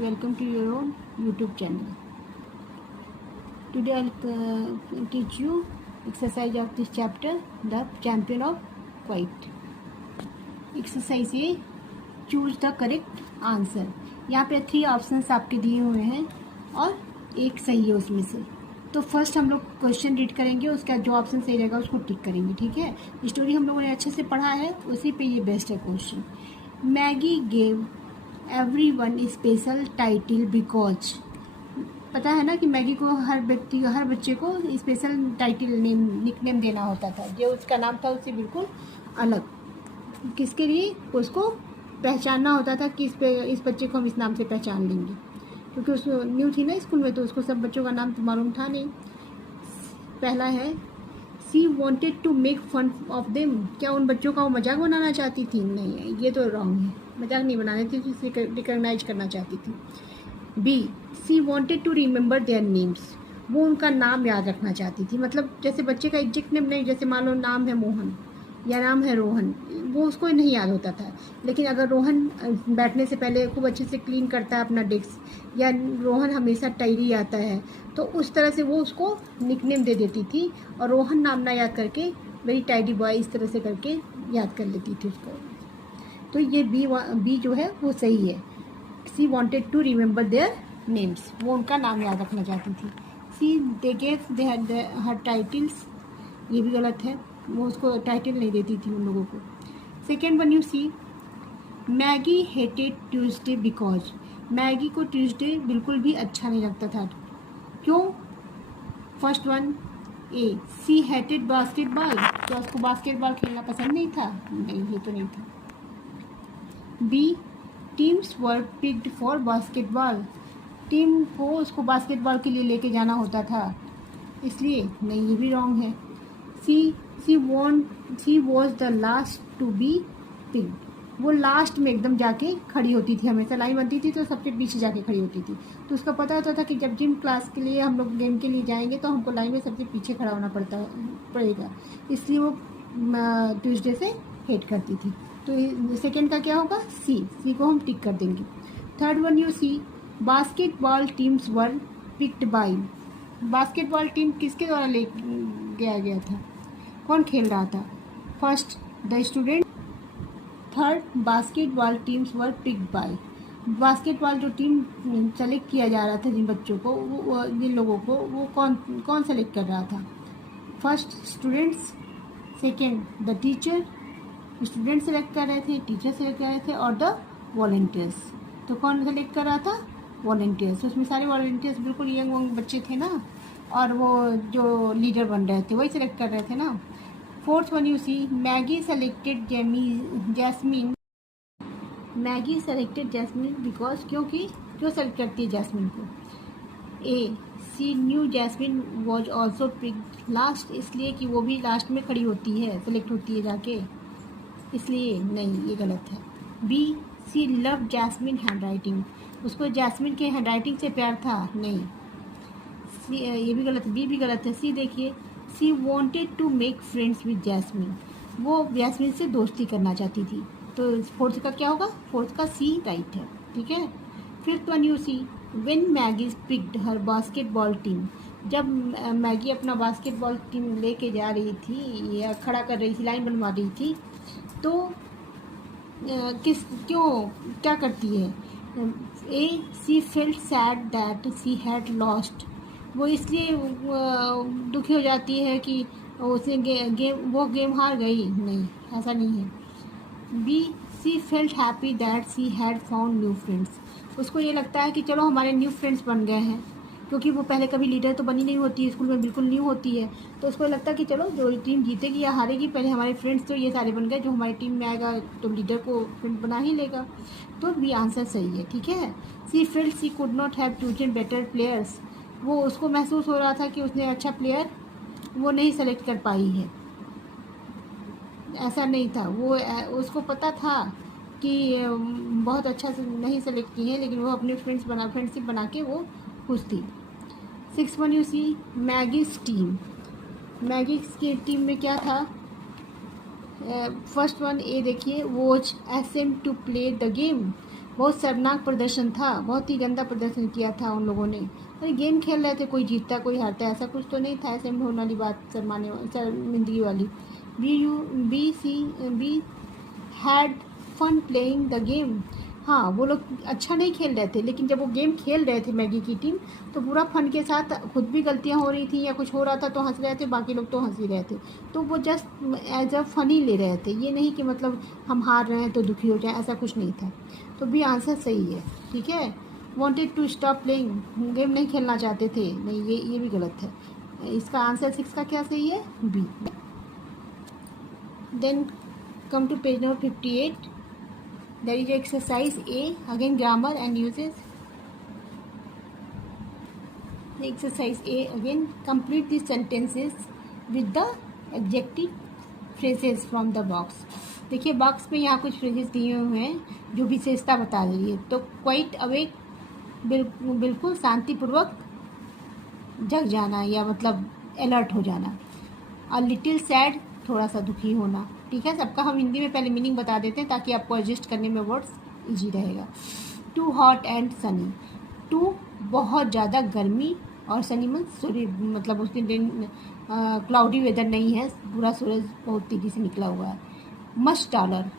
welcome to your own YouTube channel. Today I'll teach you exercise of this chapter, the champion of Kuwait. Exercise A, choose the correct answer. यहाँ पे 3 options आपके दिए हुए हैं और एक सही है उसमें से। तो फर्स्ट हम लोग क्वेश्चन रीड करेंगे, उसका जो ऑप्शन सही रहेगा उसको टिक करेंगे, ठीक है। स्टोरी हम लोगों ने अच्छे से पढ़ा है, उसी पे ये बेस्ट है question. Maggi gave everyone special title because, पता है ना कि मैगी को हर बच्चे को स्पेशल टाइटल निकनेम देना होता था, जो उसका नाम था उससे बिल्कुल अलग। किसके लिए? उसको पहचानना होता था कि इस बच्चे को हम इस नाम से पहचान लेंगे, क्योंकि उसको न्यू थी ना स्कूल में, तो उसको सब बच्चों का नाम तो मालूम था नहीं। पहला है she wanted to make fun of them, क्या उन बच्चों का वो मजाक बनाना चाहती थी? नहीं, ये तो रॉन्ग है, मजाक नहीं बनाने थी, उसे रिकॉग्नाइज करना चाहती थी। B she wanted to remember their names, वो उनका नाम याद रखना चाहती थी। मतलब जैसे बच्चे का एग्जैक्ट नेम नहीं, जैसे मान लो नाम है मोहन या नाम है रोहन, वो उसको नहीं याद होता था, लेकिन अगर रोहन बैठने से पहले खूब अच्छे से क्लीन करता है अपना डेस्क, या रोहन हमेशा टाइडी आता है, तो उस तरह से वो उसको निकनेम दे देती थी, और रोहन नाम ना याद करके वेरी टाइडी बॉय इस तरह से करके याद कर लेती थी उसको। तो ये बी जो है वो सही है। She wanted to remember their names, वो उनका नाम याद रखना चाहती थी। सी they gave they her titles, ये भी गलत है, वो उसको टाइटल नहीं देती थी उन लोगों को। Second one you see Maggie hated Tuesday because, Maggie को ट्यूसडे बिल्कुल भी अच्छा नहीं लगता था। क्यों? First one A she hated basketball, क्या उसको बास्केटबॉल खेलना पसंद नहीं था? नहीं, ये तो नहीं था। B teams were picked for basketball, team को उसको बास्केटबॉल के लिए लेके जाना होता था, इसलिए नहीं, ये भी रॉन्ग है। She was the last to be picked, वो लास्ट में एकदम जाके खड़ी होती थी, हमेशा लाइन बनती थी तो सबसे पीछे जाके खड़ी होती थी। तो उसका पता होता था कि जब जिम क्लास के लिए हम लोग गेम के लिए जाएंगे तो हमको लाइन में सबसे पीछे खड़ा होना पड़ेगा, इसलिए वो ट्यूसडे से हेट करती थी। तो सेकेंड का क्या होगा? सी को हम टिक कर देंगे। Third one you see basketball teams were picked by, basketball team किसके द्वारा ले गया था? कौन खेल रहा था? First the student, third basketball teams were picked by, basketball जो टीम सेलेक्ट किया जा रहा था जिन बच्चों को, वो जिन लोगों को, वो कौन सेलेक्ट कर रहा था? First students, second the teacher, student select कर रहे थे, टीचर सेलेक्ट कर रहे थे, और द वॉलंटियर्स। तो कौन सेलेक्ट कर रहा था? वॉलंटियर्स। उसमें सारे वॉलंटियर्स बिल्कुल यंग बच्चे थे ना, और वो जो लीडर बन रहे थे वही सेलेक्ट कर रहे थे ना। Fourth one you see Maggie selected Jasmine, Maggie selected Jasmine because, क्यों सेलेक्ट करती है जैस्मिन को? A she knew Jasmine was also picked last, इसलिए कि वो भी लास्ट में खड़ी होती है, सेलेक्ट होती है जाके, इसलिए नहीं, ये गलत है। B she love Jasmine handwriting, उसको जैस्मिन के हैंड राइटिंग से प्यार था, नहीं, ये भी गलत है, बी भी गलत है। सी देखिए, she wanted to make friends with Jasmine, वो जैस्मिन से दोस्ती करना चाहती थी। तो फोर्थ का क्या होगा? फोर्थ का सी राइट है, ठीक है। Fifth one you see when Maggi picked her basketball team, जब मैगी अपना बास्केटबॉल टीम लेके जा रही थी या खड़ा कर रही थी, लाइन बनवा रही थी, तो क्या करती है? A she felt sad that she had lost, वो इसलिए दुखी हो जाती है कि उसे वो गेम हार गई, नहीं, ऐसा नहीं है। B she felt happy that she had found new friends, उसको ये लगता है कि चलो हमारे न्यू फ्रेंड्स बन गए हैं, क्योंकि वो पहले कभी लीडर तो बनी नहीं होती है, स्कूल में बिल्कुल न्यू होती है, तो उसको लगता है कि चलो जो टीम जीतेगी या हारेगी, पहले हमारे फ्रेंड्स तो ये सारे बन गए, जो हमारी टीम में आएगा तो लीडर को फ्रेंड बना ही लेगा। तो बी आंसर सही है, ठीक है। She felt she could not have chosen better players, वो उसको महसूस हो रहा था कि उसने अच्छा प्लेयर वो नहीं सेलेक्ट कर पाई है, ऐसा नहीं था, वो उसको पता था कि बहुत अच्छा से नहीं सेलेक्ट की है, लेकिन वो अपने फ्रेंडशिप बना के वो खुश थी। 6 one you see Maggie's team, Maggie's की टीम में क्या था? फर्स्ट वन ए देखिए, वॉच एसेम टू प्ले द गेम, बहुत शर्मनाक प्रदर्शन था, बहुत ही गंदा प्रदर्शन किया था उन लोगों ने। अरे गेम खेल रहे थे, कोई जीतता कोई हारता, ऐसा कुछ तो नहीं था ऐसे में होने वाली बात, शर्मिंदगी वाली। B had fun playing the game. हाँ, वो लोग अच्छा नहीं खेल रहे थे, लेकिन जब वो गेम खेल रहे थे मैगी की टीम, तो पूरा फन के साथ, खुद भी गलतियाँ हो रही थी या कुछ हो रहा था तो हंस रहे थे, बाकी लोग तो हंस ही रहे थे। तो वो जस्ट एज अ फनी ले रहे थे, ये नहीं कि मतलब हम हार रहे हैं तो दुखी हो जाए, ऐसा कुछ नहीं था। तो भी आंसर सही है, ठीक है। Wanted to stop playing, game नहीं खेलना चाहते थे, नहीं ये भी गलत है। इसका आंसर 6 का क्या सही है? B. Then come to page number 58. There is exercise A, again grammar and uses. Exercise A again, complete the sentences with the adjective phrases from the box. देखिए बॉक्स में यहाँ कुछ फ्रेजेस दिए हुए हैं जो विशेषता बता रही है। तो क्वाइट अवेक, बिल्कुल शांतिपूर्वक जग जाना या मतलब अलर्ट हो जाना। अ लिटिल सैड, थोड़ा सा दुखी होना, ठीक है। सबका हम हिंदी में पहले मीनिंग बता देते हैं ताकि आपको एडजस्ट करने में वर्ड्स इजी रहेगा। Too hot and sunny, too बहुत ज़्यादा गर्मी और सनी मन सूर्य, मतलब उस दिन क्लाउडी वेदर नहीं है, पूरा सूरज बहुत तेज़ी से निकला हुआ है। मच टॉलर,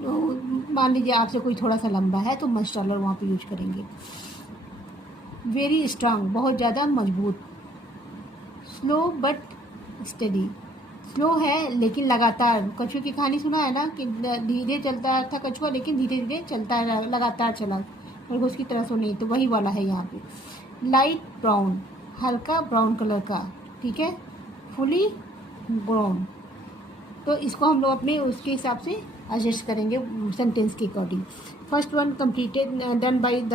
मान लीजिए आपसे कोई थोड़ा सा लंबा है तो मच टॉलर वहाँ पे यूज करेंगे। वेरी स्ट्रांग, बहुत ज़्यादा मजबूत। स्लो बट स्टडी, स्लो है लेकिन लगातार। कछुए की कहानी सुना है ना कि धीरे चलता था कछुआ लेकिन धीरे धीरे चलता है, लगातार चला, खरगोश की तरह से नहीं, तो वही वाला है यहाँ पे। लाइट ब्राउन, हल्का ब्राउन कलर का, ठीक है। फुली ग्रोन, तो इसको हम लोग अपने उसके हिसाब से एडजस्ट करेंगे सेंटेंस के according. First one completed, done by the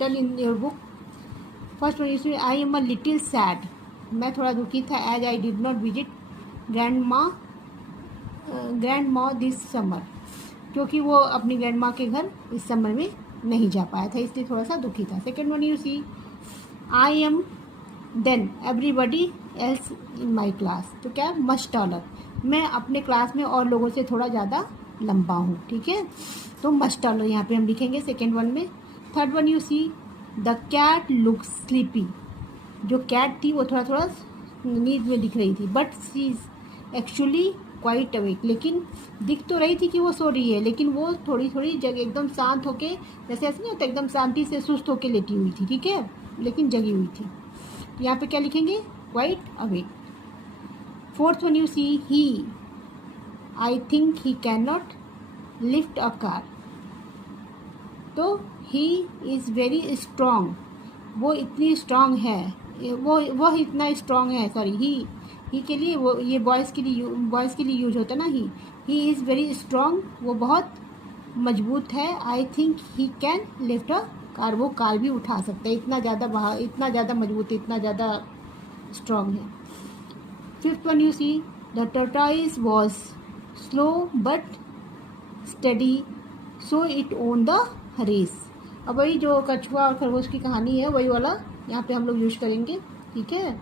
done in your book. First one इसमें I am a little sad, मैं थोड़ा दुखी था। As I did not visit grandma this summer, क्योंकि वो अपनी ग्रैंड माँ के घर इस समर में नहीं जा पाया था, इसलिए थोड़ा सा दुखी था। Second one you see, I am than everybody else in my class, तो क्या मच टॉलर, मैं अपने क्लास में और लोगों से थोड़ा ज़्यादा लंबा हूँ, ठीक है। तो मच टॉलर यहाँ पे हम लिखेंगे सेकेंड वन में। Third one you see, the cat look sleepy, जो कैट थी वो थोड़ा थोड़ा नींद में दिख रही थी। But she is actually quite awake, लेकिन दिख तो रही थी कि वो सो रही है, लेकिन वो थोड़ी थोड़ी जगह एकदम शांत होके, जैसे ऐसे नहीं होता एकदम शांति से सुस्त होके लेटी हुई थी, ठीक है, लेकिन जगी हुई थी। यहाँ पे क्या लिखेंगे? Quite awake. Fourth one you see, he, I think he can not lift a car, तो ही इज़ वेरी स्ट्रॉन्ग, वो इतनी स्ट्रांग है, वो इतना स्ट्रांग है, सॉरी ही के लिए, वो ये बॉयज़ के लिए यूज होता है ना। ही इज़ वेरी स्ट्रांग, वो बहुत मजबूत है। आई think he can lift a car, वो कार भी उठा सकता है, इतना ज़्यादा मजबूत है, इतना ज़्यादा स्ट्रांग है। Fifth one you see, the tortoise was slow but steady so it won the race. अब वही जो कछुआ और खरगोश की कहानी है वही वाला यहाँ पे हम लोग यूज करेंगे, ठीक है।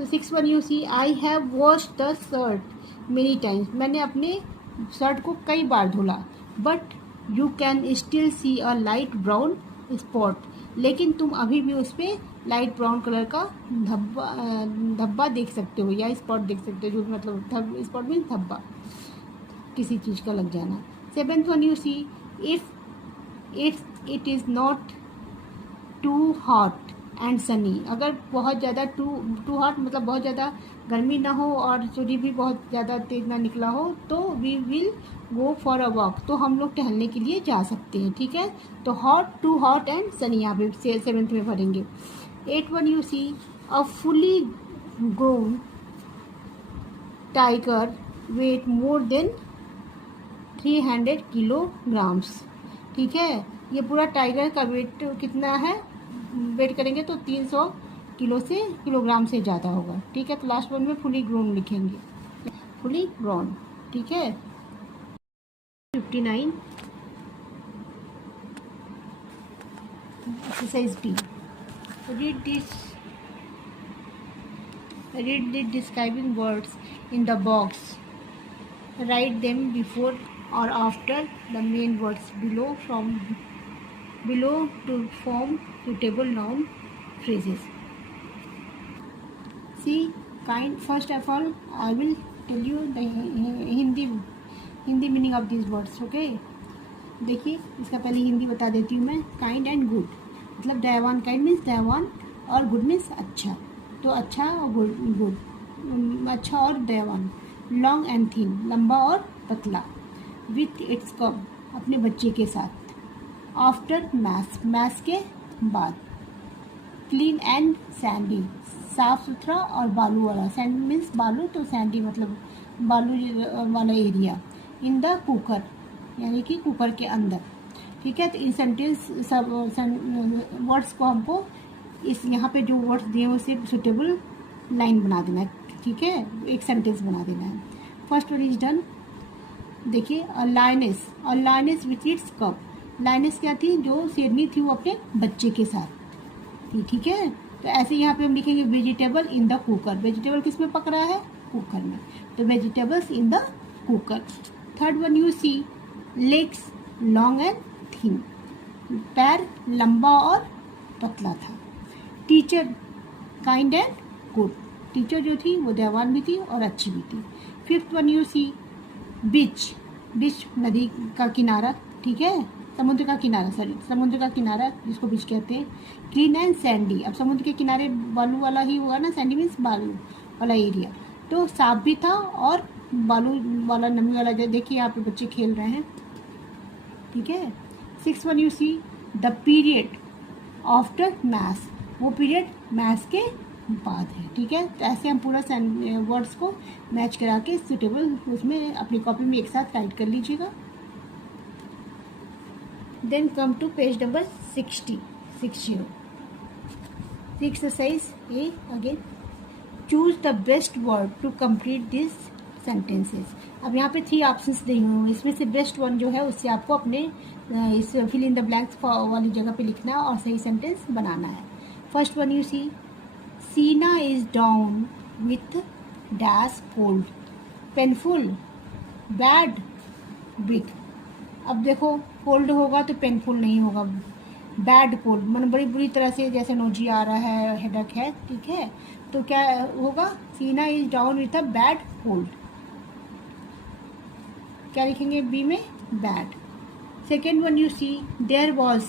Six one you see, I have wash the shirt many times, मैंने अपने शर्ट को कई बार धुला। But you can still see a light brown spot, लेकिन तुम अभी भी उस पर लाइट ब्राउन कलर का धब्बा देख सकते हो या स्पॉट देख सकते हो, जो मतलब स्पॉट मीन धब्बा, किसी चीज़ का लग जाना। Seventh one you see, if it is not too hot and sunny, अगर बहुत ज़्यादा टू हॉट मतलब बहुत ज़्यादा गर्मी ना हो और सूर्य भी बहुत ज़्यादा तेज़ ना निकला हो, तो we will go for a walk, तो हम लोग टहलने के लिए जा सकते हैं, ठीक है। तो hot, too hot and sunny यहाँ पे सेवेंथ में भरेंगे। Eight one you see, a fully grown tiger weight more than 300 kilograms, ठीक है। ये पूरा टाइगर का वेट कितना है, वेट करेंगे तो 300 किलोग्राम से ज़्यादा होगा, ठीक है। तो लास्ट वन में फुली ग्रोन लिखेंगे, फुली ग्रोन, ठीक है। 59 exercise B, read the describing words in the box, write them before or after the main words below to form suitable noun phrases. See, first of all I will tell you the Hindi meaning of this words. Okay, देखिए इसका पहले हिंदी बता देती हूँ मैं. Kind and good, मतलब दयावान. Kind means दयावान और गुड मीन्स अच्छा. तो अच्छा और गुड, अच्छा और दयावान. लॉन्ग एंड थिन, लंबा और पतला. विथ इट्स कब, अपने बच्चे के साथ. आफ्टर मैथ्स, मैथ्स के बाद. क्लीन एंड सैंडी, साफ सुथरा और बालू वाला. सैंड मीन्स बालू, तो सैंडी मतलब बालू वाला एरिया. इन द कुकर, यानी कि कुकर के अंदर. ठीक है, तो इन सेंटेंस सब वर्ड्स को हमको इस यहाँ पे जो वर्ड्स दिए हैं उससे सुटेबल लाइन बना देना है. ठीक है, एक सेंटेंस बना देना है. First one is done. देखिए, a lioness with its cub. Lioness क्या थी, जो शेरनी थी वो अपने बच्चे के साथ थी. ठीक है, तो ऐसे यहाँ पे हम लिखेंगे vegetable in the cooker. Vegetable किस में पक रहा है, कुकर में. तो vegetables in the cooker. Third one you see, legs long and thin, पैर लंबा और पतला था. Teacher kind and good, teacher जो थी वो दयावान भी थी और अच्छी भी थी. फिफ्थ वन यू सी, बीच. बीच नदी का किनारा. ठीक है, समुद्र का किनारा, समुद्र का किनारा जिसको बीच कहते हैं. क्लीन एंड सैंडी, अब समुद्र के किनारे बालू वाला ही होगा ना, सैंडी मीन्स बालू वाला एरिया. तो साफ भी था और बालू वाला, नमी वाला. जो देखिए यहाँ पे बच्चे खेल रहे हैं. ठीक है. Six one you see, the period after maths, वो पीरियड मैथ्स के बाद है. ठीक है, तो ऐसे हम पूरा वर्ड्स को मैच करा के सुटेबल उसमें अपनी कॉपी में एक साथ राइट कर लीजिएगा. Then come to page number 60. Exercise A again. Choose the best word to complete this sentences. अब यहाँ पे 3 ऑप्शंस दी हुई हैं, इसमें से बेस्ट वन जो है उससे आपको अपने इस फिल इन द ब्लैंक्स वाली जगह पे लिखना है और सही सेंटेंस बनाना है. फर्स्ट वन यू सी, सीना is down with dash cold, painful, bad, big. अब देखो, कोल्ड होगा तो पेनफुल नहीं होगा. बैड कोल्ड मन बड़ी बुरी तरह से, जैसे नोजी आ रहा है, हेडेक है. ठीक है, तो क्या होगा, Seena is down with a bad cold. क्या लिखेंगे बी में, bad. Second one you see, there was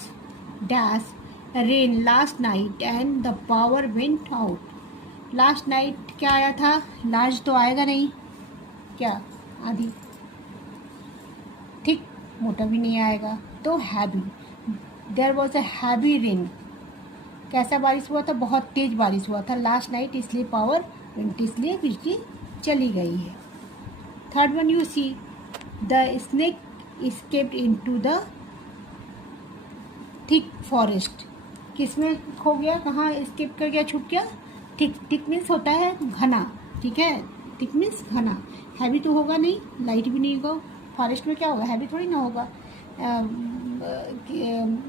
dash rain last night and the power went out. Last night क्या आया था, लार्ज तो आएगा नहीं, क्या आधी. ठीक, मोटा भी नहीं आएगा, तो heavy. There was a heavy rain, कैसा बारिश हुआ था, बहुत तेज बारिश हुआ था. लास्ट नाइट, इसलिए पावर वेंट, इसलिए बिजली चली गई है. Third one you see, the snake escaped into the thick forest. किसमें खो गया, कहाँ एस्केप कर गया, छुप गया. थिक मीन्स होता है घना. ठीक है, थिक मीन्स घना. हैवी तो होगा नहीं, लाइट भी नहीं होगा. फॉरेस्ट में क्या होगा, हैवी थोड़ी ना होगा.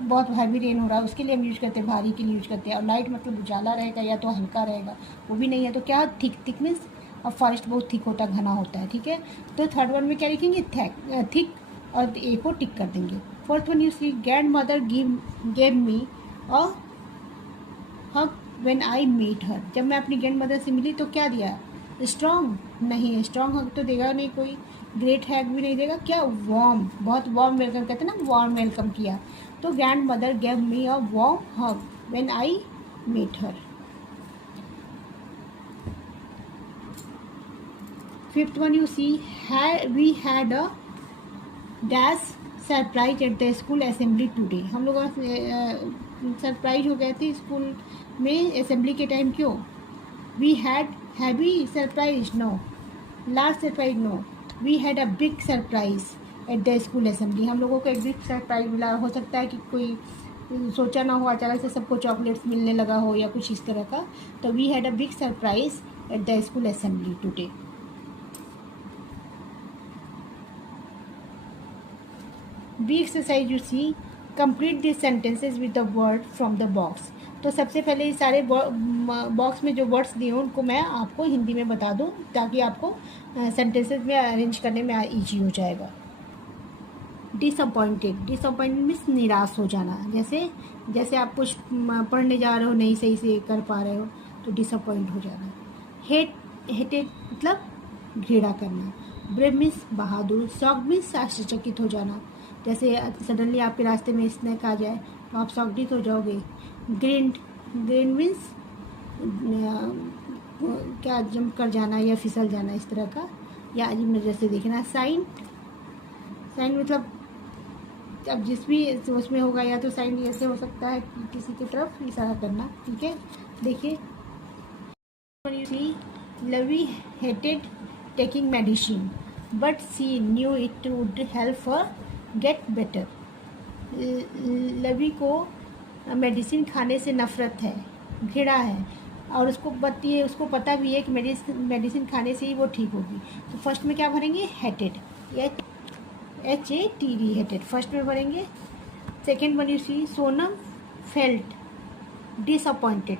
बहुत हैवी रेन हो रहा है उसके लिए हम यूज करते हैं, भारी के लिए यूज करते हैं. और लाइट मतलब उजाला रहेगा या तो हल्का रहेगा, वो भी नहीं है. तो क्या थिक मीन्स, अब फॉरेस्ट बहुत थिक होता है, घना होता है. ठीक है, तो थर्ड वन में क्या लिखेंगे, थिक, और ए को टिक कर देंगे. Fourth one you see, grandmother gave me a hug when I met her. जब मैं अपनी ग्रैंड मदर से मिली तो क्या दिया, स्ट्रॉन्ग नहीं, स्ट्रॉन्ग हग तो देगा नहीं कोई. ग्रेट हैग भी नहीं देगा. क्या, वार्म, बहुत वार्म वेलकम कहते हैं ना, वार्म वेलकम किया. तो grandmother gave me a warm hug when I met her. Fifth one you see, we had a dash surprise at the school assembly today. हम लोग सरप्राइज हो गए थे स्कूल में असेंबली के टाइम. क्यों, we had heavy surprise, no. Large surprise, no. We had a big surprise at the school assembly. हम लोगों को एक बिग सरप्राइज मिला. हो सकता है कि कोई सोचा ना हो, अचानक से सबको चॉकलेट्स मिलने लगा हो या कुछ इस तरह का. तो we had a big surprise at the school assembly today. B exercise you see, complete this sentences with the word from the box. तो सबसे पहले ये सारे बॉक्स में जो वर्ड्स दिए हैं उनको मैं आपको हिंदी में बता दूं, ताकि आपको सेंटेंसेज में अरेंज करने में ईजी हो जाएगा. डिसअपॉइंटेड, डिसअपॉइंटेड मीन्स निराश हो जाना। जैसे आप कुछ पढ़ने जा रहे हो, नहीं सही से कर पा रहे हो तो डिसअपॉइंट हो जाना। हेटेड मतलब घृणा करना। ब्रेव मीन्स बहादुर। शॉक्ड मीन्स आश्चर्यचकित हो जाना। जैसे सडनली आपके रास्ते में स्नैक आ जाए तो आप शॉक्ड हो जाओगे। ग्रेंड मीन्स क्या जंप कर जाना या फिसल जाना इस तरह का, या अजीब नज़र से देखना। साइन मतलब अब जिस भी उसमें होगा, या तो साइन ऐसे हो सकता है कि किसी की तरफ इशारा करना। ठीक है, देखिए Lovey hated taking medicine but she knew it would help her get better. Lovey को मेडिसिन खाने से नफ़रत है, घृणा है, और उसको पता भी है कि मेडिसिन खाने से ही वो ठीक होगी। तो फर्स्ट में क्या भरेंगे? हेटेड, HATED, हेटेड फर्स्ट में भरेंगे। Second one you see Sonam felt disappointed,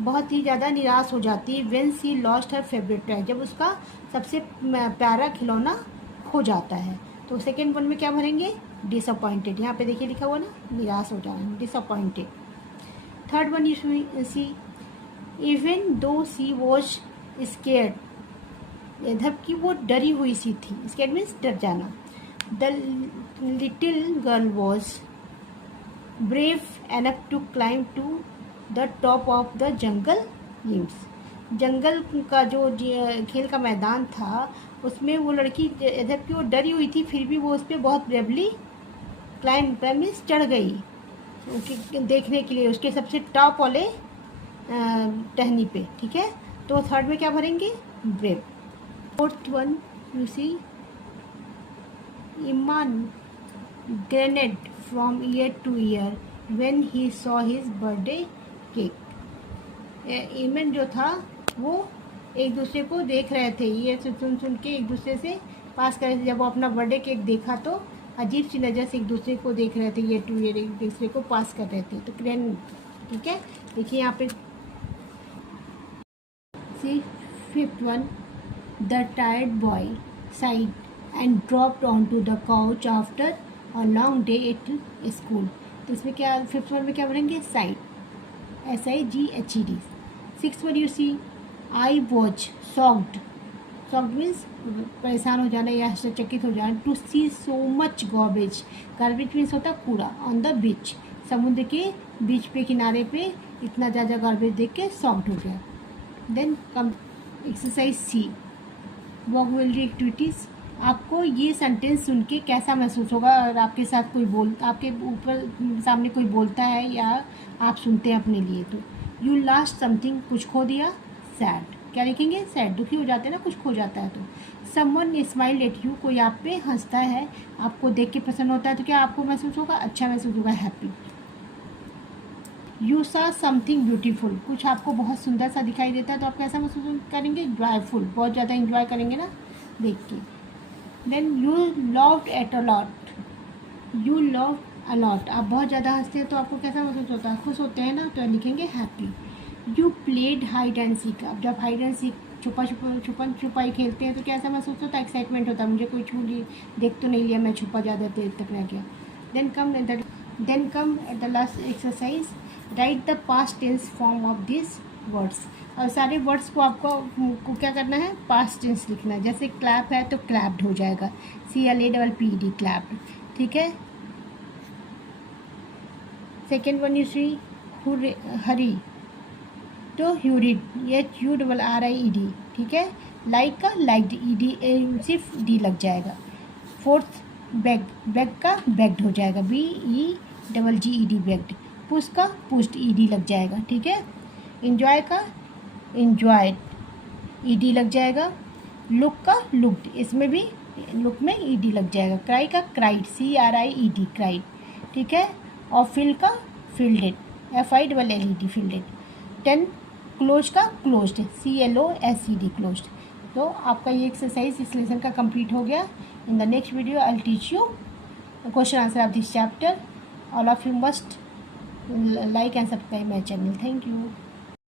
बहुत ही ज़्यादा निराश हो जाती है। When she lost her favourite toy, जब उसका सबसे प्यारा खिलौना खो जाता है। तो सेकेंड वन में क्या भरेंगे? डिसअपॉइंटेड। यहाँ पे देखिए लिखा हुआ ना, निराश हो जाना, disappointed. Third one you see even though she was scared, जबकि वो डरी हुई सी थी। स्केर्ड मीन्स डर जाना। The little girl was brave enough to climb to the top of the jungle gyms. जंगल का जो खेल का मैदान था उसमें वो लड़की, जबकि वो डरी हुई थी, फिर भी वो उस पर बहुत ब्रेवली क्लाइंब मीन्स चढ़ गई देखने के लिए उसके सबसे टॉप वाले टहनी पे। ठीक है, तो थर्ड में क्या भरेंगे? Brave. Fourth one you see Iman grinned from ear to ear when he saw his birthday cake. Iman जो था वो एक दूसरे को देख रहे थे, ये सुन के एक दूसरे से पास कर रहे थे। जब वो अपना बर्थडे केक देखा तो अजीब सी नज़र से एक दूसरे को देख रहे थे, ईयर टू ईयर एक दूसरे को पास कर रहे थे। तो ग्रेन, ठीक है, देखिए यहाँ पे see fifth one the tired boy sighed and dropped on to the couch after a long day at school. तो इसमें क्या, फिफ्थ वन में क्या भरेंगे? Sighed, SIGHED। Six one you see I was shocked means परेशान हो जाना या आश्चर्यचकित हो जाना। To see so much garbage means होता कूड़ा। ऑन द बीच, समुद्र के बीच पे किनारे पे इतना ज़्यादा गार्बेज देख के सॉक्ड हो गया। Then come exercise C vocabulary activities. आपको ये सेंटेंस सुन के कैसा महसूस होगा और आपके साथ आपके ऊपर सामने कोई बोलता है या आप सुनते हैं अपने लिए। तो यू लास्ट समथिंग, कुछ खो दिया। सैड, क्या लिखेंगे? सैड, दुखी हो जाते हैं ना, कुछ खो जाता है। तो समवन स्माइल एट यू, कोई आप पे हंसता है, आपको देख के पसंद होता है, तो क्या आपको महसूस होगा? अच्छा महसूस होगा, हैप्पी। यू सा समथिंग ब्यूटीफुल, कुछ आपको बहुत सुंदर सा दिखाई देता है तो आप कैसा महसूस करेंगे? जॉयफुल, बहुत ज़्यादा इंजॉय करेंगे ना देख के। Then you loved at a lot, you love a lot, आप बहुत ज़्यादा हंसते हैं तो आपको कैसा महसूस होता है? खुश होते हैं ना, तो लिखेंगे happy. You played hide and seek, अब जब हाइड एंड सीक छुपन छुपाई खेलते हैं तो कैसा महसूस होता है? एक्साइटमेंट होता है, मुझे कोई छू ली, देख तो नहीं लिया, मैं छुपा ज़्यादा देर तक रह गया। Then come at the last exercise write the past tense form of this words. और सारे वर्ड्स को आपको क्या करना है? पास्ट टेंस लिखना है। जैसे क्लैप है तो क्लैप्ड हो जाएगा, CLAPPED, क्लैप्ड। ठीक है, सेकेंड वन यू सी हरी तो ह्यूरिड, HURRIED। ठीक है, लाइक का लाइक्ड, ED सिर्फ D लग जाएगा। फोर्थ बैग का बैग्ड हो जाएगा, BEGGED, बैग्ड। पुश का पुश्ड, ED लग जाएगा। ठीक है, इंजॉय का इंजॉयड, ED लग जाएगा। लुक का लुक्ड, इसमें भी लुक में ED लग जाएगा। क्राई का क्राइड, CRIED, क्राइड। ठीक है, और फील का फील्डेड, FILLED, फील्डेड। 10 क्लोज का क्लोज्ड, CLOSED, क्लोज्ड। तो आपका ये एक्सरसाइज इस लेसन का कंप्लीट हो गया। In the next video I will teach you question answer of this chapter. All of you must like and subscribe my channel. Thank you.